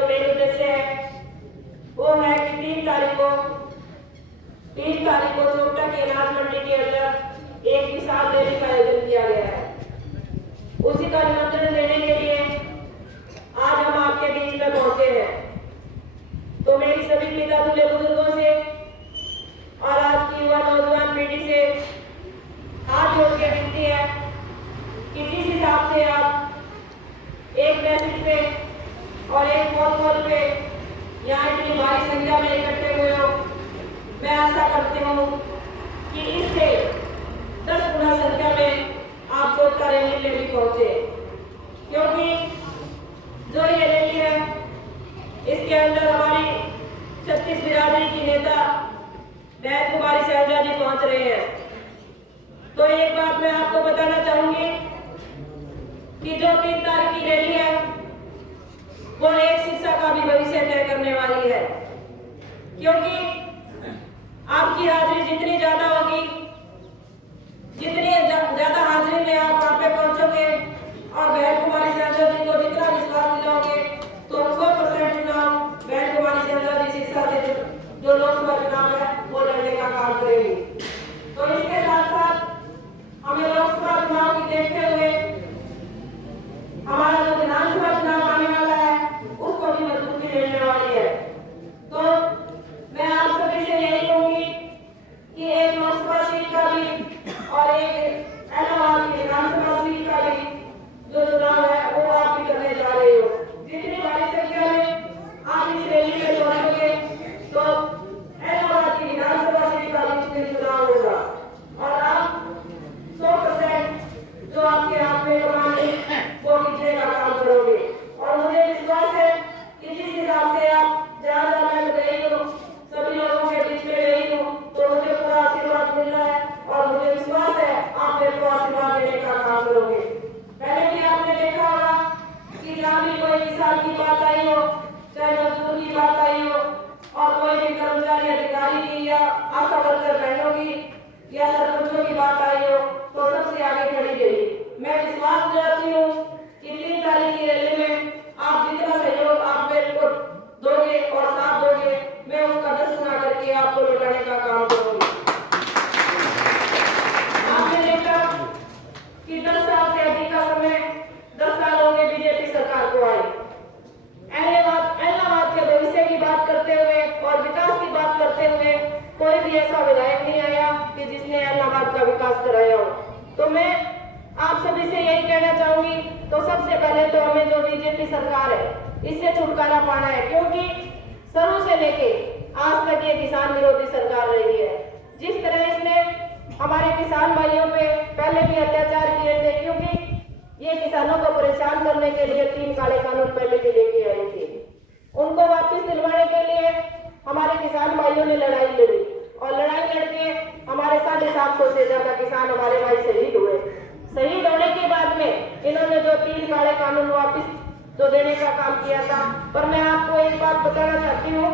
जो मेन उद्देश्य है वो है कि 3 तारीख को चोपटा की अनाज मंडी के अंदर एक किसान रैली का आयोजन किया गया है। उसी का निमंत्रण देने के लिए आज हम आपके बीच में पहुंचे हैं। तो मेरी सभी पिता तुल्य बुजुर्गों से और आज की युवा नौजवान पीढ़ी से हाथ जोड़ के विनती है कि जिस हिसाब से आप एक मैसेज पे और एक फोन कॉल पे यहाँ इतनी भारी संख्या में इकट्ठे हुए हो, मैं आशा करती हूँ कि इससे 10 गुना संख्या में आप चोपटा रैली में भी पहुंचे, क्योंकि जो ये रैली है इसके अंदर हमारी 36 बिरादरी की नेता बहन कुमारी शैलजा जी पहुंच रहे हैं। तो एक बात मैं आपको बताना चाहूंगी कि जो 3 तारीख की रैली है वो एक शिक्षा का भी भविष्य तय करने वाली है, क्योंकि आपकी हाजिरी जितनी ज्यादा होगी, जितनी ज्यादा हाजिरी में आप वहां पे पहुंचोगे और बहन कुमारी शैलजा जी को जितना विश्वास दिलाओगे तो 100% चुनाव बहन कुमारी शैलजा जी शिक्षा से जो लोकसभा चुनाव है वो लड़ने का काम करेंगी। तो इसके साथ साथ हमें लोकसभा चुनाव की देखते हुए हमारा जो विधानसभा चुनाव आने वाला है उसको भी मजबूती मिलने वाली है। तो मैं आप सभी से यही कहूंगी कि एक लोकसभा सीट का भी और एक इलाहाबाद की विधानसभा सीट का भी जो चुनाव है वो आप भी करने जा रहे हो। जितनी बड़ी संख्या में आप इस रैली में पहुंचोगे तो इलाहाबाद की विधानसभा सीट का भी चुनाव होगा और आप 100% जो आपके हाथ में कमान है वो जीतने का काम करोगे। और मुझे विश्वास है कि जिस हिसाब से आप जहाँ मैं गई हूँ, सभी लोगों के बीच में गई हूँ, तो मुझे पूरा आशीर्वाद मिल रहा है और मुझे विश्वास है आप मेरे को आशीर्वाद देने का काम करोगे। पहले भी आपने देखा होगा कि जहाँ भी कोई किसान की बात आई हो, चाहे मजदूर की बात आई हो और कोई भी कर्मचारी अधिकारी की या आशा वर्कर बहनों की या सरपंचों की बात आई हो तो सबसे आगे खड़ी गई। मैं विश्वास दिलाती हूँ कि 3 तारीख की रैली में आप जितना सहयोग आप मेरे को दोगे और साथ दोगे, मैं उसका 10 गुना करके आपको लौटाने का काम करूंगी। आपने देखा कि 10 साल से अधिक का समय 10 साल हो गए बीजेपी सरकार को आई। इलाहाबाद के भविष्य की बात करते हुए और विकास की बात करते हुए कोई भी ऐसा विधायक नहीं आया कि जिसने इलाहाबाद का विकास कराया हो। तो मैं आप सभी से यही कहना चाहूंगी, तो सबसे पहले तो हमें जो बीजेपी सरकार है इससे छुटकारा पाना है, क्योंकि शुरू से लेके आज तक ये किसान विरोधी सरकार रही है। जिस तरह इसने हमारे किसान भाइयों पे पहले भी अत्याचार किए थे, क्योंकि ये किसानों को परेशान करने के लिए 3 काले कानून पहले भी लेके आई थी। उनको वापस दिलवाने के लिए हमारे किसान भाइयों ने लड़ाई लड़ी और लड़ाई लड़के हमारे 750 से ज्यादा किसान हमारे भाई शहीद हुए। शहीद होने के बाद में इन्होंने जो 3 काले कानून वापस जो देने का काम किया था, पर मैं आपको एक बात बताना चाहती हूँ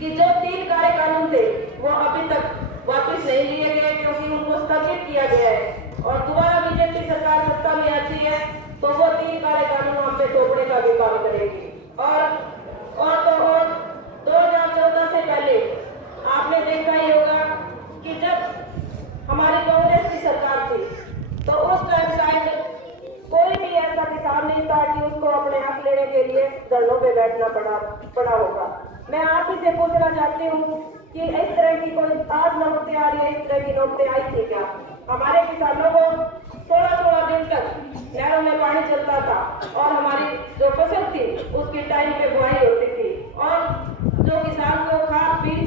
कि जो 3 काले कानून थे वो अभी तक वापस नहीं लिए गए, क्योंकि उनको स्थगित किया गया है और दोबारा बीजेपी सरकार सत्ता में आती है तो वो 3 काले कानून हम पे थोपने का भी काम करेगी। और 2014 से पहले आपने देखा ही होगा कि जब हमारी कांग्रेस की सरकार थी तो उस टाइम शायद कोई भी ऐसा किसान नहीं था कि उसको अपने हक लेने के लिए धरनों पे बैठना पड़ा होगा। मैं आप ही से पूछना चाहती हूँ कि इस तरह की कोई आज नौबतें आ रही है, इस तरह की नौबतें आई थी क्या? हमारे किसानों को 16-16 दिन तक नहरों में पानी चलता था और हमारी जो फसल थी उसकी टाइम पे बुआई होती थी और जो किसान को खाद बीज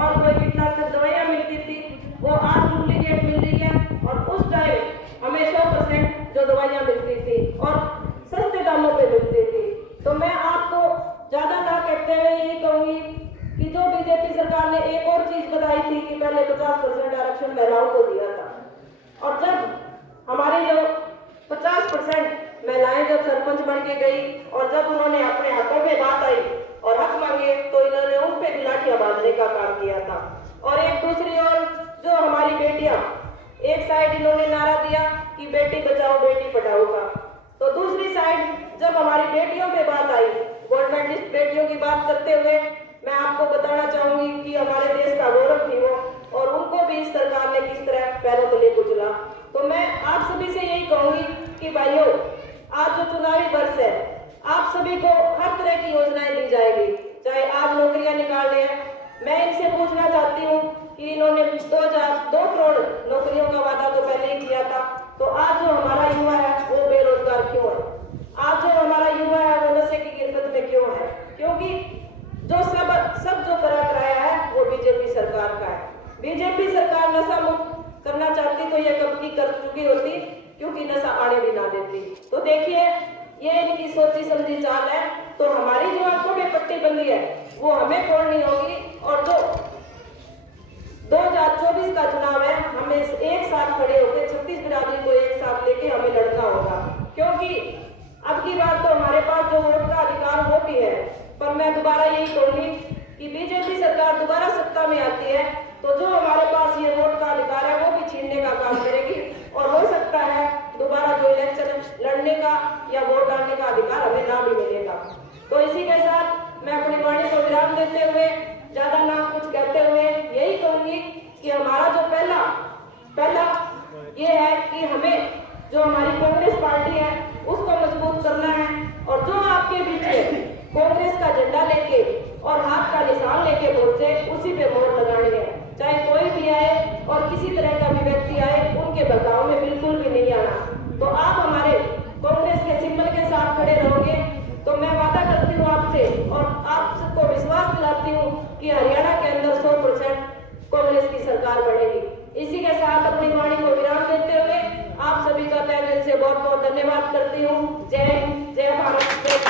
और कोई कीटनाशक दवाइयाँ मिलती थी वो आज डुप्लीकेट मिल रही है और उस टाइम हमें 100% जो दवाइयाँ मिलती थी और सस्ते दामों पे मिलती थी। तो मैं आपको ज्यादा ना कहते हुए यही कहूंगी कि जो बीजेपी सरकार ने एक और चीज बताई थी कि पहले 50% आरक्षण महिलाओं को दिया था और जब हमारी जो 50% महिलाएं जब सरपंच बन के गई और जब उन्होंने अपने हकों पे बात आई और हक मांगे तो इन्होंने उन पे भी लाठियां बांधने का काम किया था। और एक दूसरी ओर जो हमारी बेटियां, एक साइड इन्होंने नारा दिया कि बेटी बचाओ बेटी पढ़ाओ का, तो दूसरी साइड जब हमारी बेटियों पे बात आई, गोल्डन बात करते हुए मैं आपको बताना चाहूंगी कि हमारे देश का गौरव थी वो, और उनको भी इस सरकार ने किस तरह पैरों तले कुचला। तो मैं आप सभी से यही कहूंगी कि भाइयों, आज जो चुनावी वर्ष है, आप सभी को हर तरह की योजनाएं दी जाएगी, चाहे आज नौकरियां निकालने हैं। मैं इनसे पूछना चाहती हूँ कि इन्होंने 2 करोड़ नौकरियों का वादा तो पहले ही किया था, तो आज जो हमारा युवा है वो बेरोजगार क्यों है? आज जो हमारा युवा है वो नशे की गिरफ्त में क्यों है? क्योंकि जो सब जो करा कराया है वो बीजेपी सरकार का है। बीजेपी सरकार नशा मुक्त करना चाहती तो ये कब की कर चुकी होती, क्योंकि नशा आने भी ना देती। तो देखिए, ये इनकी सोची समझी चाल है। तो हमारी जो आंखों में पट्टी बंदी है वो हमें खोलनी होगी, और जो 2024 का चुनाव है, हमें एक साथ खड़े होकर 36 बिरादरी को एक साथ लेके हमें लड़ना होगा। क्योंकि अब की बात तो हमारे पास जो वोट का अधिकार वो भी है, पर मैं दोबारा यही कहूंगी कि बीजेपी सरकार दोबारा सत्ता में आती है तो जो हमारे पास ये वोट का अधिकार है वो भी छीनने का काम करेगी, और हो सकता है दोबारा जो इलेक्शन लड़ने का या वोट डालने का अधिकार हमें ना भी मिलेगा। तो इसी के साथ मैं अपनी वाणी को विराम देते हुए, ज्यादा ना कुछ कहते हुए यही कहूंगी कि हमारा जो पहला ये है कि हमें जो हमारी कांग्रेस पार्टी है उसको मजबूत करना है, और जो आपके पीछे कांग्रेस का झंडा लेके और हाथ का निशान लेके पहुंचे उसी पे मोहर लगानी है। चाहे कोई भी आए और किसी तरह का भी व्यक्ति आए, उनके बदलाव में बिल्कुल भी नहीं आना। तो आप हमारे कांग्रेस के सिंबल के साथ खड़े रहोगे तो मैं वादा करती हूँ आपसे, और आप सबको विश्वास दिलाती हूँ कि हरियाणा के अंदर 100% कांग्रेस की सरकार बनेगी। इसी के साथ अपनी वाणी को विराम देते हुए आप सभी का तहे दिल से बहुत बहुत धन्यवाद करती हूँ। जय हिंद, जय भारत, जय